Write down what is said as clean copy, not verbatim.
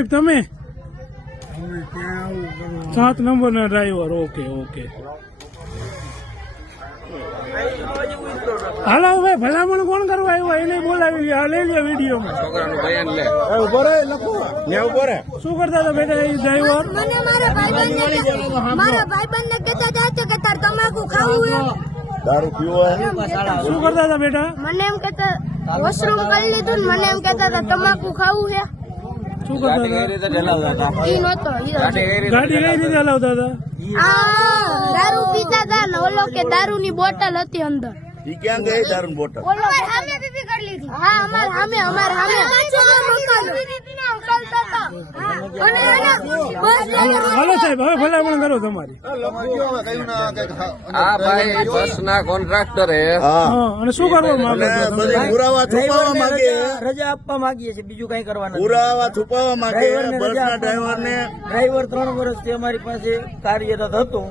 સાહેબ તમે 7 નંબરના ડ્રાઈવર? ઓકે ઓકે, હાલો ભાઈ, ભલામણ કોણ કરવા આવ્યો એને બોલાવી લઈ લે વિડીયોમાં. છોકરાનું બયાન લે. શું કરતા હતા બેટા એ ડ્રાઈવર? મને મારા ભાઈબંધને કહેતા હતા કે તાર તમાકુ ખાવું હે, દારૂ પીવો હે. શું કરતા હતા બેટા? મને એમ કહેતા વોશરૂમ કરી લીધું ને મને એમ કહેતા હતા તમાકુ ખાવું હે. શું કરતા હતા? ઈ નહોતો ગાડી કઈ રીતે હલાવતા હતા? દારૂ પીતા હતા ને ઓલો કે દારૂની બોટલ હતી અંદર. ઈ ક્યાં ગઈ દારૂની બોટલ? ઓલો સામે પીપી કરી લીધી. હા, અમાર સામે હાલો સાહેબ, હવે ભલામણ કરો તમારી. આ ભાઈ બસના કોન્ટ્રાક્ટર હે. હા, અને શું કરવા માંગો છો તમે? બધી પુરાવા છુપાવવા માંગે છે. રજા આપવા માંગીએ છીએ, બીજું કઈ કરવાનું નથી. પુરાવા છુપાવવા માંગે બસના ડ્રાઈવરને. ડ્રાઈવર 3 વર્ષથી અમારી પાસે કાર્યરત હતો.